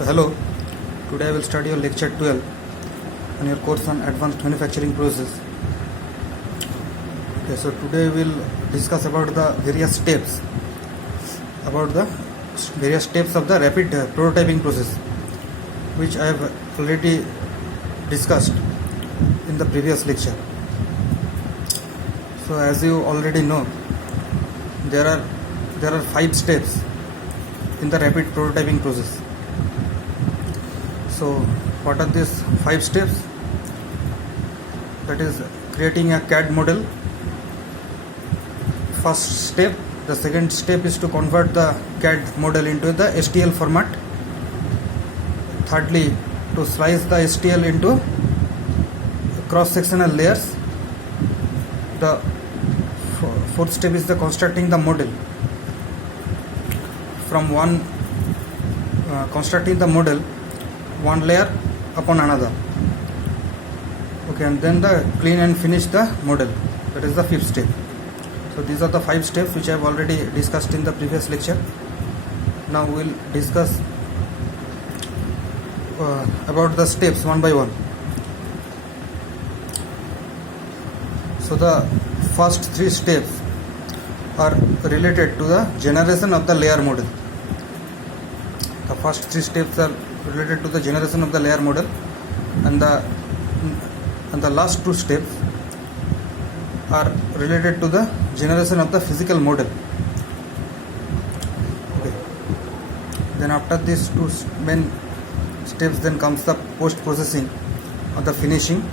So hello, today I will start your lecture 12 on your course on advanced manufacturing process. Okay, so today we will discuss about the various steps of the rapid prototyping process, which I have already discussed in the previous lecture. So as you already know, there are 5 steps in the rapid prototyping process. So what are these 5 steps? That is creating a CAD model. First step. The second step is to convert the CAD model into the STL format. Thirdly, to slice the STL into cross-sectional layers. The fourth step is the constructing the model from constructing the model one layer upon another. Okay, and then the clean and finish the model. That is the 5th step. So these are the 5 steps which I have already discussed in the previous lecture. Now we will discuss about the steps one by one. So the first 3 steps are related to the generation of the layer model. The first 3 steps are related to the generation of the layer model, and the last 2 steps are related to the generation of the physical model. Okay. Then after these 2 main steps, then comes the post processing or the finishing,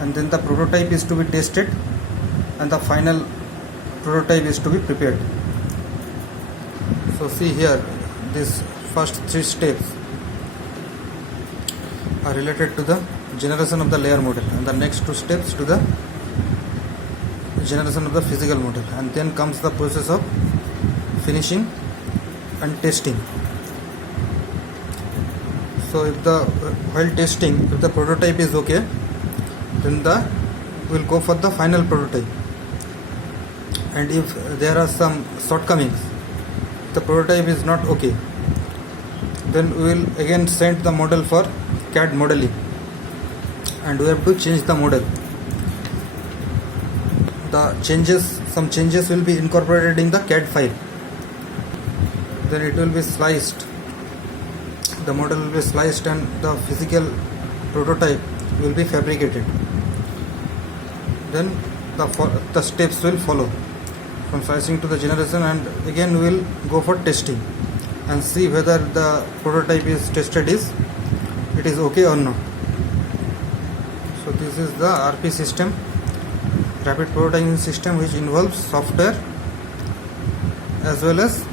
and then the prototype is to be tested and the final prototype is to be prepared. So see here, these first 3 steps are related to the generation of the layer model, and the next 2 steps to the generation of the physical model, and then comes the process of finishing and testing. So while testing, if the prototype is okay, then we will go for the final prototype, and if there are some shortcomings, the prototype is not okay, then we will again send the model for CAD modeling, and we have to change the model. Some changes will be incorporated in the CAD file. Then it will be sliced. The model will be sliced and the physical prototype will be fabricated. Then the steps will follow from slicing to the generation, and again we will go for testing and see whether the prototype is tested it is okay or not. So this is the RP system, rapid prototyping system, which involves software as well as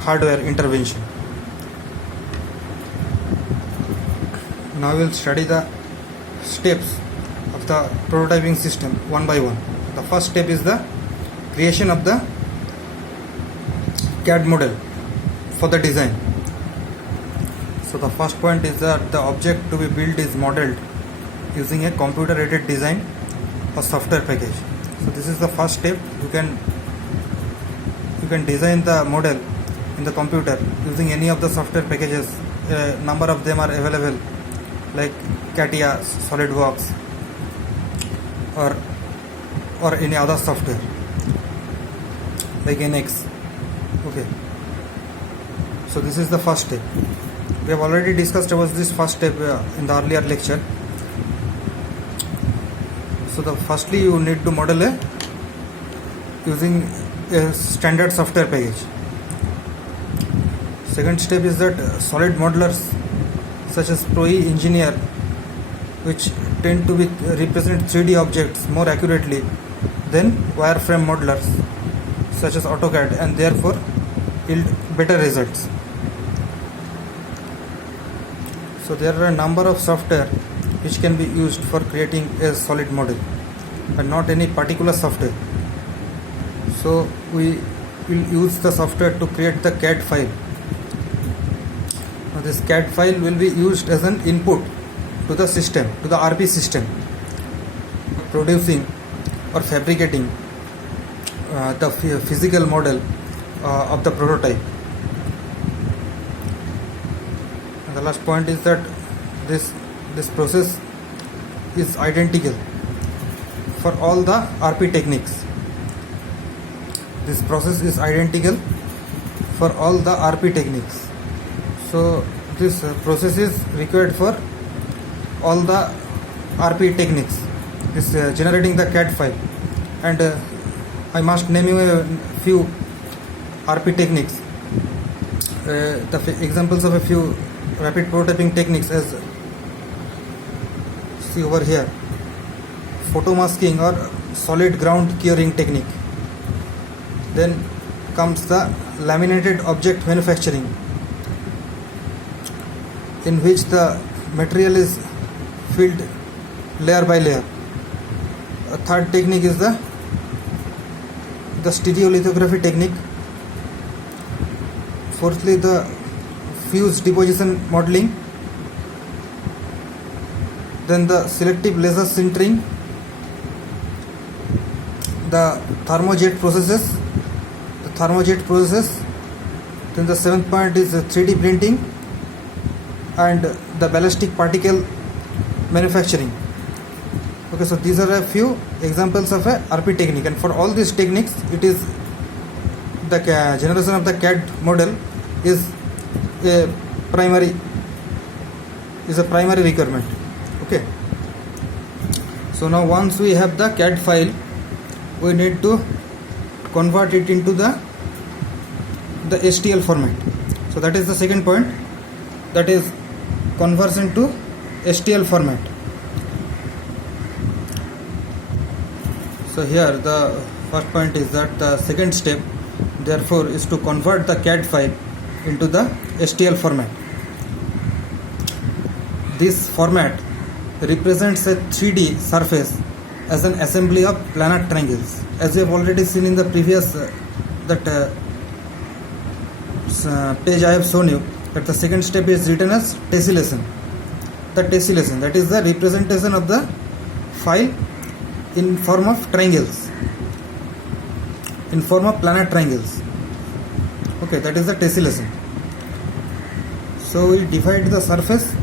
hardware intervention. Now we will study the steps of the prototyping system one by one. The first step is the creation of the CAD model for the design. So the first point is that the object to be built is modeled using a computer aided design or software package. So this is the first step. You can design the model in the computer using any of the software packages. A number of them are available, like CATIA, SolidWorks, or any other software like NX. Okay. So this is the first step. We have already discussed about this first step in the earlier lecture. So firstly you need to model using a standard software package. Second step is that solid modelers such as ProE Engineer, which tend to represent 3D objects more accurately than wireframe modelers such as AutoCAD, and therefore yield better results. So there are a number of software which can be used for creating a solid model, but not any particular software. So we will use the software to create the CAD file. Now this CAD file will be used as an input to the system, to the RP system, producing or fabricating the physical model of the prototype. The last point is that this process is identical for all the RP techniques. This process is identical for all the RP techniques. So this process is required for all the RP techniques. This generating the CAD file, and I must name you a few RP techniques. The examples of a few rapid prototyping techniques, as see over here: photo masking or solid ground curing technique. Then comes the laminated object manufacturing, in which the material is filled layer by layer. A third technique is the stereolithography technique. Fourthly, the fuse deposition modeling. Then the selective laser sintering, the thermojet processes. Then the seventh point is 3D printing and the ballistic particle manufacturing. Okay, so these are a few examples of a RP technique, and for all these techniques, it is the generation of the CAD model is a primary requirement. Okay, so now once we have the CAD file, we need to convert it into the STL format. So that is the second point, that is conversion to STL format. So here the first point is that the second step therefore is to convert the CAD file into the STL format. This format represents a 3D surface as an assembly of planar triangles. As we have already seen in the previous page, I have shown you that the second step is written as tessellation. The tessellation, that is the representation of the file in form of triangles, in form of planar triangles. Okay, that is the tessellation. So we divide the surface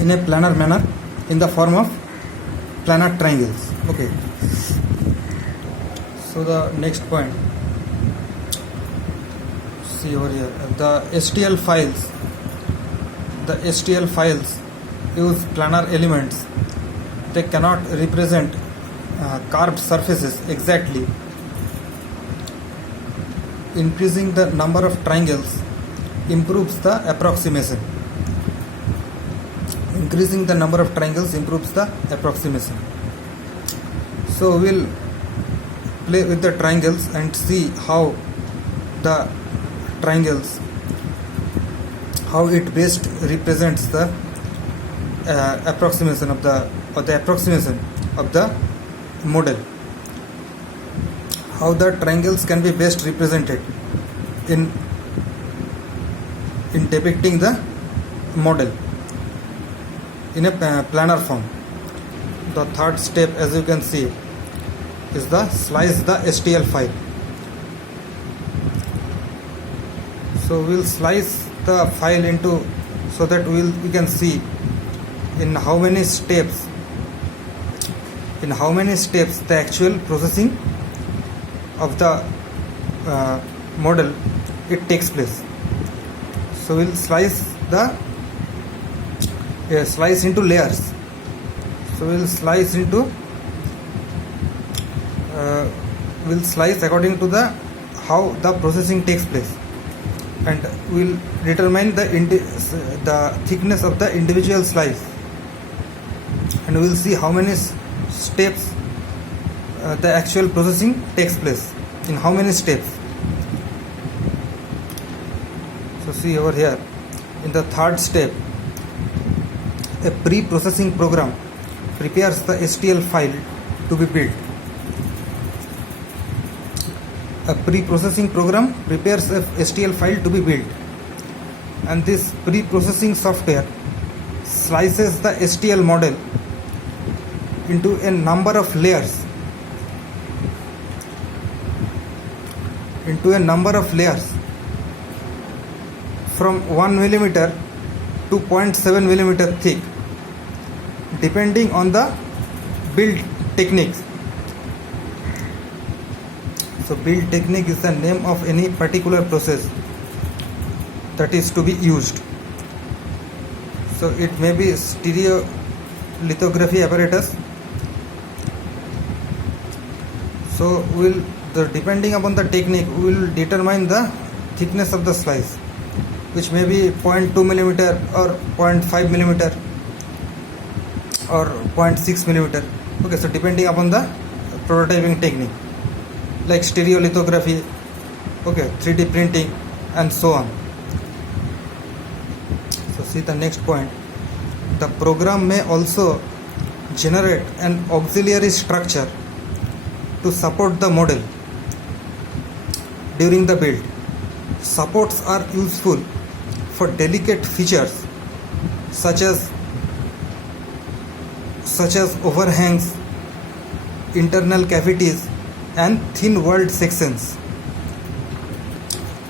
in a planar manner in the form of planar triangles. Okay, so the next point, see over here, the STL files use planar elements. They cannot represent carved surfaces exactly. Increasing the number of triangles improves the approximation. So we'll play with the triangles and see how the triangles, how it best represents the approximation of the model. How the triangles can be best represented in depicting the model in a planar form. The third step, as you can see, is the slice the STL file. So we'll slice the file into, so that we can see in how many steps the actual processing of the model it takes place. So we'll slice into layers. So we'll slice according to how the processing takes place, and we'll determine the thickness of the individual slice, and we'll see how many steps the actual processing takes place, in how many steps. So see over here, in the third step, a pre-processing program prepares the STL file to be built. A pre-processing program prepares a STL file to be built, and this pre-processing software slices the STL model into a number of layers. from 1 millimeter to 0.7 millimeter thick, depending on the build techniques. So build technique is the name of any particular process that is to be used. So it may be stereolithography apparatus. So depending upon the technique, we will determine the thickness of the slice, which may be 0.2 millimeter or 0.5 millimeter or 0.6 millimeter. Okay, so depending upon the prototyping technique, like stereolithography, okay, 3D printing, and so on. So see the next point. The program may also generate an auxiliary structure to support the model during the build. Supports are useful for delicate features such as overhangs, internal cavities, and thin walled sections.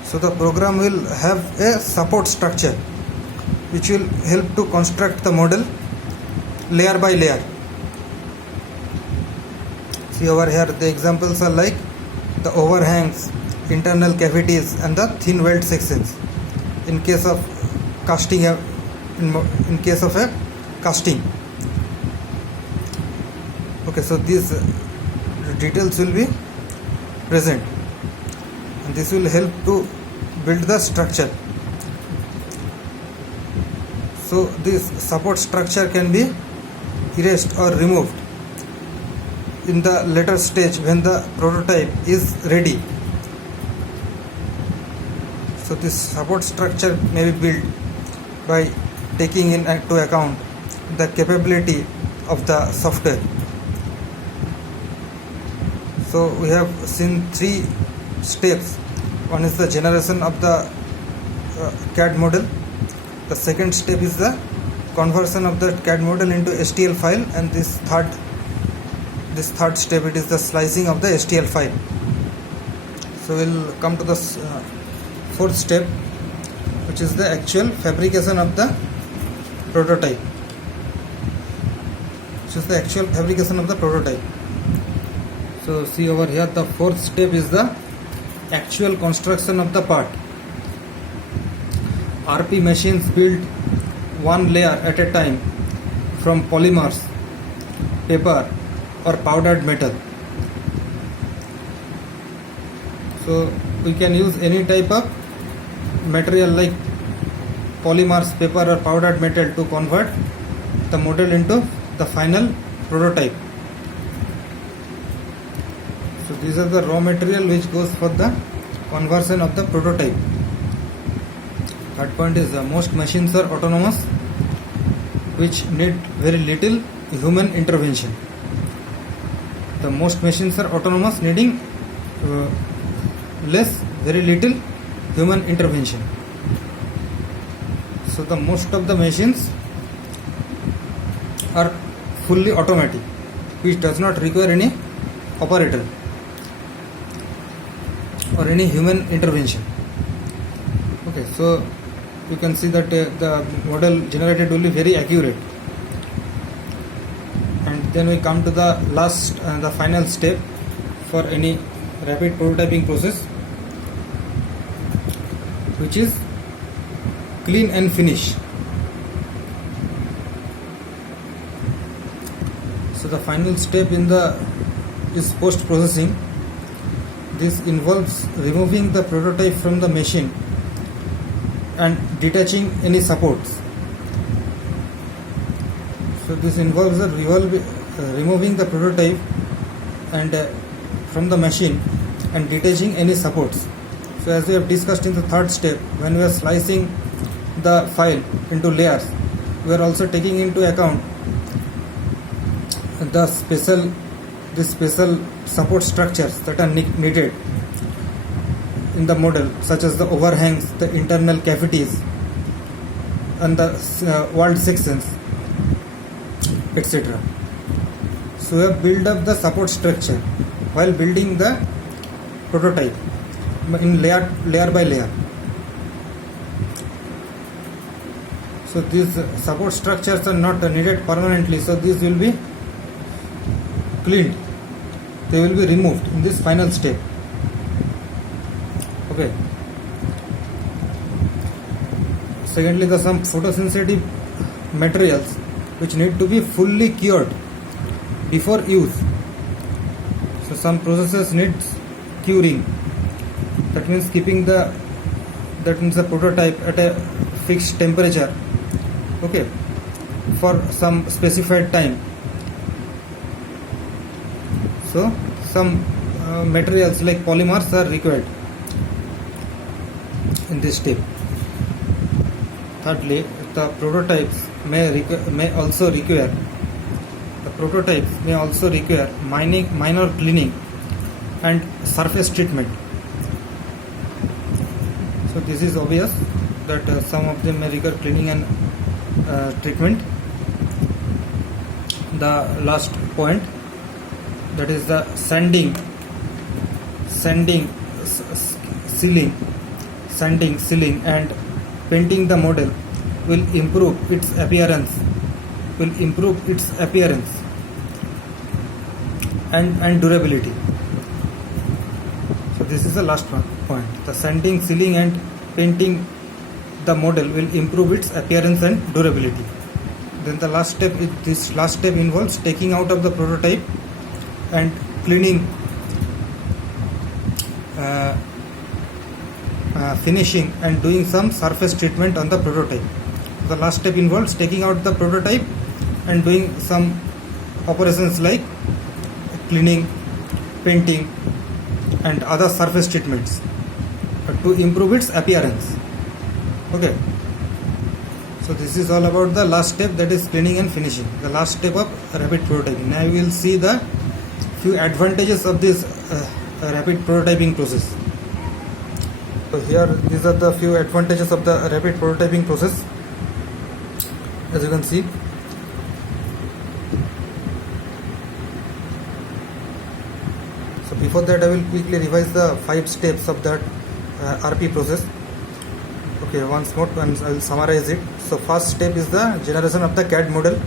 So the program will have a support structure which will help to construct the model layer by layer. See over here, the examples are like the overhangs, internal cavities, and the thin walled sections in case of casting. In case of a casting. Okay, so these details will be present, and this will help to build the structure. So this support structure can be erased or removed in the later stage when the prototype is ready. So this support structure may be built by taking into account the capability of the software. So we have seen 3 steps. One is the generation of the CAD model. The second step is the conversion of the CAD model into STL file, and this third step, it is the slicing of the STL file. So we'll come to the fourth step, which is the actual fabrication of the prototype. So see over here, the fourth step is the actual construction of the part. RP machines build one layer at a time from polymers, paper, or powdered metal. So we can use any type of material like polymers, paper, or powdered metal to convert the model into the final prototype. So these are the raw material which goes for the conversion of the prototype. Third point is most machines are autonomous, which need very little human intervention. The most machines are autonomous, needing very little human intervention. So the most of the machines are fully automatic, which does not require any operator or any human intervention. Okay, so you can see that the model generated will be very accurate. And then we come to the last the final step for any rapid prototyping process, which is clean and finish. So the final step is post processing. This involves removing the prototype from the machine and detaching any supports. So this involves removing the prototype and from the machine and detaching any supports. So as we have discussed in the third step, when we are slicing the file into layers, we are also taking into account the special support structures that are needed in the model, such as the overhangs, the internal cavities, and the walled sections, etc. So we have built up the support structure while building the prototype in layer by layer. So these support structures are not needed permanently, so these will be cleaned, they will be removed in this final step. Okay. Secondly, the some photosensitive materials which need to be fully cured before use. So some processes needs curing. That means keeping the prototype at a fixed temperature, okay, for some specified time. So some materials like polymers are required in this step. Thirdly, the prototypes may also require minor cleaning and surface treatment. So this is obvious that some of them may require cleaning and treatment. The last point, that is the sanding, sealing and painting the model will improve its appearance and durability. So this is the last point. The sanding, sealing and painting the model will improve its appearance and durability. Then the last step involves taking out of the prototype and cleaning, finishing and doing some surface treatment on the prototype. The last step involves taking out the prototype and doing some operations like cleaning, painting and other surface treatments to improve its appearance. Okay. So this is all about the last step, that is cleaning and finishing, the last step of rapid prototyping. Now we will see the few advantages of this rapid prototyping process. So here these are the few advantages of the rapid prototyping process. As you can see, so before that I will quickly revise the 5 steps of that RP process. Okay, once more I will summarize it. So first step is the generation of the CAD model.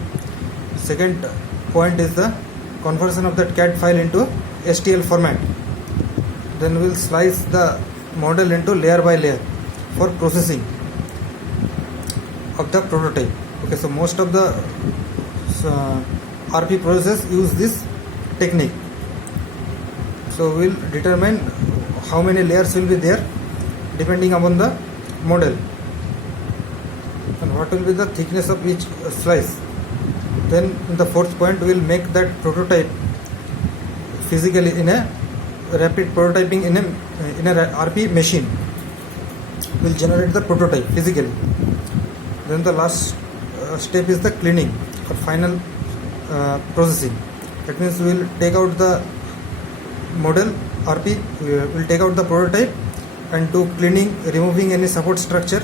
Second point is the conversion of that CAD file into STL format. Then we will slice the model into layer by layer for processing of the prototype. Okay, so most of the RP process use this technique. So we will determine how many layers will be there depending upon the model and what will be the thickness of each slice. Then in the fourth point we will make that prototype physically in a rapid prototyping in a RP machine. We will generate the prototype physically. Then the last step is the cleaning or final processing. That means we will take out the model RP, we will take out the prototype and do cleaning, removing any support structure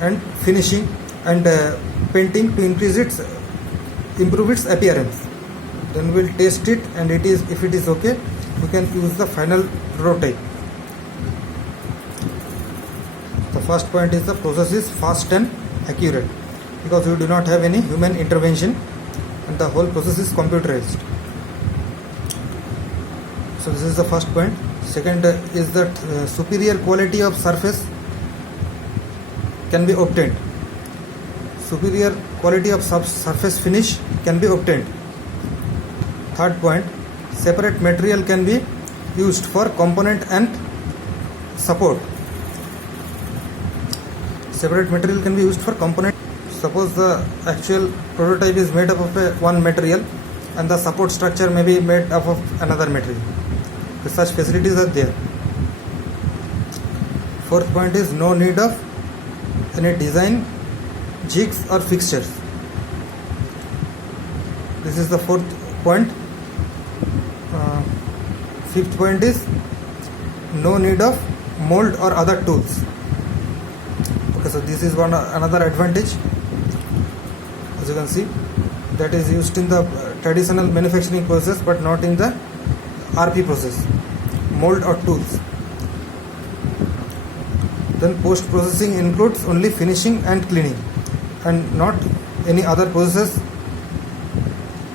and finishing and painting to improve its appearance. Then we will test it, and if it is okay, we can use the final prototype. The first point is the process is fast and accurate because we do not have any human intervention and the whole process is computerized. So this is the first point. Second is that superior quality of surface can be obtained. Superior quality of surface finish can be obtained. Third point, separate material can be used for component and support. Separate material can be used for component. Suppose the actual prototype is made up of one material and the support structure may be made up of another material. Such facilities are there. Fourth point is no need of any design jigs or fixtures. This is the fourth point. Fifth point is no need of mold or other tools. Okay, so this is another advantage. As you can see, that is used in the traditional manufacturing process but not in the RP process, mold or tools. Then post processing includes only finishing and cleaning and not any other process.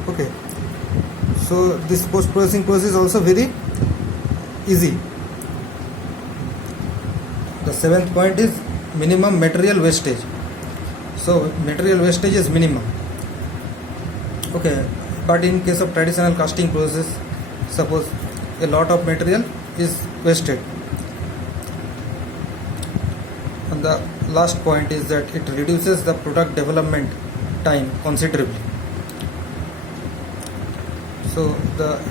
Okay, so this post processing process is also very easy. The seventh point is minimum material wastage. So material wastage is minimum. Okay, but in case of traditional casting process, suppose a lot of material is wasted. And the last point is that it reduces the product development time considerably. So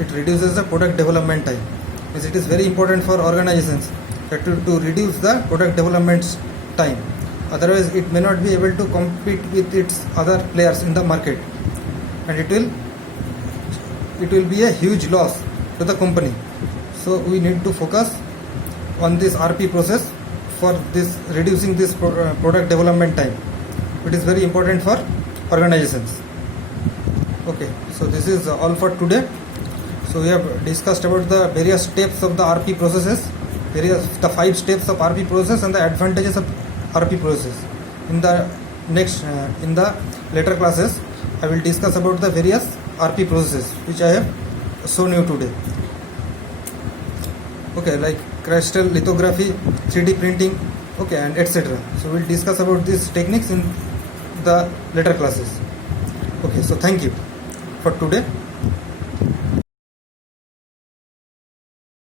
it reduces the product development time. Because it is very important for organizations that to reduce the product development time. Otherwise, it may not be able to compete with its other players in the market, and it will be a huge loss to the company. So we need to focus on this RP process for this reducing this product development time. It is very important for organizations. Okay, so this is all for today. So we have discussed about the various steps of the RP processes, the 5 steps of RP process and the advantages of RP process. In the later classes, I will discuss about the various RP processes which I have shown you today. Okay, like crystal lithography, 3D printing, okay, and etc. So we'll discuss about these techniques in the later classes. Okay, so thank you for today.